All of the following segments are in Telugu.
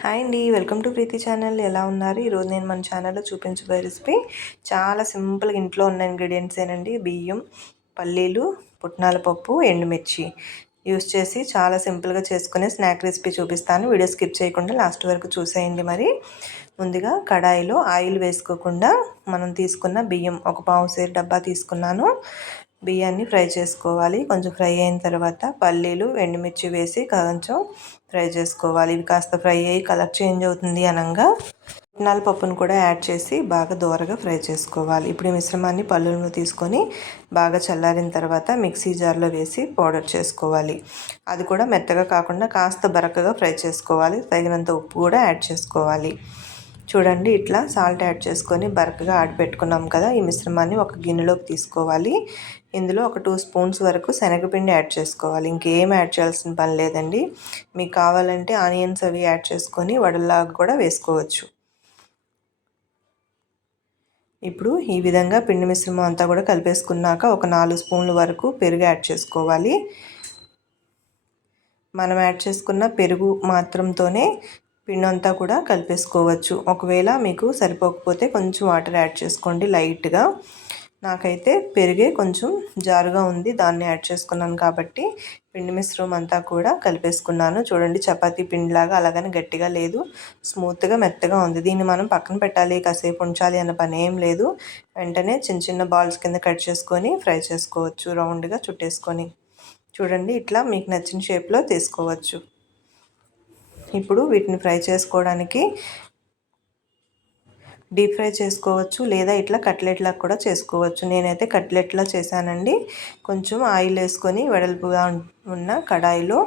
హాయ్ అండి, వెల్కమ్ టు ప్రీతి ఛానల్. ఎలా ఉన్నారు? ఈరోజు నేను మన ఛానల్లో చూపించబోయే రెసిపీ చాలా సింపుల్గా ఇంట్లో ఉన్న ఇంగ్రీడియంట్సేనండి. బియ్యం, పల్లీలు, పుట్నాల పప్పు, ఎండుమిర్చి యూస్ చేసి చాలా సింపుల్గా చేసుకునే స్నాక్ రెసిపీ చూపిస్తాను. వీడియో స్కిప్ చేయకుండా లాస్ట్ వరకు చూసేయండి. మరి ముందుగా కడాయిలో ఆయిల్ వేసుకోకుండా మనం తీసుకున్న బియ్యం ఒక పావు సేరు డబ్బా తీసుకున్నాను. బియ్యాన్ని ఫ్రై చేసుకోవాలి. కొంచెం ఫ్రై అయిన తర్వాత పల్లీలు, ఎండుమిర్చి వేసి కొంచెం ఫ్రై చేసుకోవాలి. ఇవి కాస్త ఫ్రై అయ్యి కలర్ చేంజ్ అవుతుంది అనగా పుట్నాల పప్పును కూడా యాడ్ చేసి బాగా దోరగా ఫ్రై చేసుకోవాలి. ఇప్పుడు ఈ మిశ్రమాన్ని పల్లీలను తీసుకొని బాగా చల్లారిన తర్వాత మిక్సీ జార్లో వేసి పౌడర్ చేసుకోవాలి. అది కూడా మెత్తగా కాకుండా కాస్త బరకగా ఫ్రై చేసుకోవాలి. తగినంత ఉప్పు కూడా యాడ్ చేసుకోవాలి. చూడండి, ఇట్లా సాల్ట్ యాడ్ చేసుకొని బరకగా ఆడిపెట్టుకున్నాం కదా. ఈ మిశ్రమాన్ని ఒక గిన్నెలోకి తీసుకోవాలి. ఇందులో ఒక 2 స్పూన్స్ వరకు శనగపిండి యాడ్ చేసుకోవాలి. ఇంకేం యాడ్ చేయాల్సిన పని లేదండి. మీకు కావాలంటే ఆనియన్స్ అవి యాడ్ చేసుకొని వడల్లాగా కూడా వేసుకోవచ్చు. ఇప్పుడు ఈ విధంగా పిండి మిశ్రమం అంతా కూడా కలిపేసుకున్నాక ఒక 4 స్పూన్ల వరకు పెరుగు యాడ్ చేసుకోవాలి. మనం యాడ్ చేసుకున్న పెరుగు మాత్రంతోనే పిండి అంతా కూడా కలిపేసుకోవచ్చు. ఒకవేళ మీకు సరిపోకపోతే కొంచెం వాటర్ యాడ్ చేసుకోండి లైట్గా. నాకైతే పెరిగే కొంచెం జారుగా ఉంది, దాన్ని యాడ్ చేసుకున్నాను కాబట్టి పిండి మిశ్రమం అంతా కూడా కలిపేసుకున్నాను. చూడండి, చపాతీ పిండిలాగా అలాగని గట్టిగా లేదు, స్మూత్గా మెత్తగా ఉంది. దీన్ని మనం పక్కన పెట్టాలి, కాసేపు ఉంచాలి అన్న పని ఏం లేదు. వెంటనే చిన్న చిన్న బాల్స్ కింద కట్ చేసుకొని ఫ్రై చేసుకోవచ్చు, రౌండ్గా చుట్టేసుకొని. చూడండి, ఇట్లా మీకు నచ్చిన షేప్లో తీసుకోవచ్చు. ఇప్పుడు వీటిని ఫ్రై చేసుకోవడానికి డీప్ ఫ్రై చేసుకోవచ్చు, లేదా ఇట్లా కట్లెట్లా కూడా చేసుకోవచ్చు. నేనైతే కట్లెట్లా చేశానండి. కొంచెం ఆయిల్ వేసుకొని వెడల్పుగా ఉన్న కడాయిలో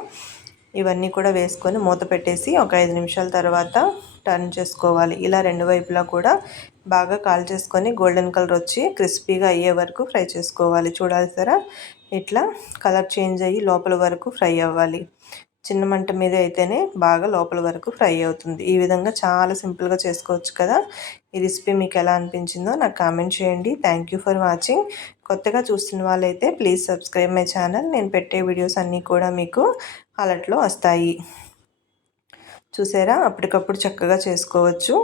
ఇవన్నీ కూడా వేసుకొని మూత పెట్టేసి ఒక 5 నిమిషాల తర్వాత టర్న్ చేసుకోవాలి. ఇలా రెండు వైపులా కూడా బాగా కాల్చేసుకొని గోల్డెన్ కలర్ వచ్చి క్రిస్పీగా అయ్యే వరకు ఫ్రై చేసుకోవాలి. చూడాలి సరే, ఇట్లా కలర్ చేంజ్ అయ్యి లోపల వరకు ఫ్రై అవ్వాలి. చిన్న మంట మీద అయితేనే బాగా లోపల వరకు ఫ్రై అవుతుంది. ఈ విధంగా చాలా సింపుల్గా చేసుకోవచ్చు కదా. ఈ రెసిపీ మీకు ఎలా అనిపించిందో నాకు కామెంట్ చేయండి. Thank you for watching. కొత్తగా చూస్తున్న వాళ్ళైతే ప్లీజ్ సబ్స్క్రైబ్ మై ఛానల్. నేను పెట్టే వీడియోస్ అన్నీ కూడా మీకు అలర్ట్లో వస్తాయి. చూసారా, అప్పటికప్పుడు చక్కగా చేసుకోవచ్చు.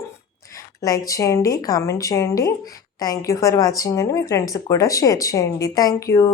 లైక్ చేయండి, కామెంట్ చేయండి. థ్యాంక్ యూ ఫర్ వాచింగ్ అని మీ ఫ్రెండ్స్కి కూడా షేర్ చేయండి. Thank you.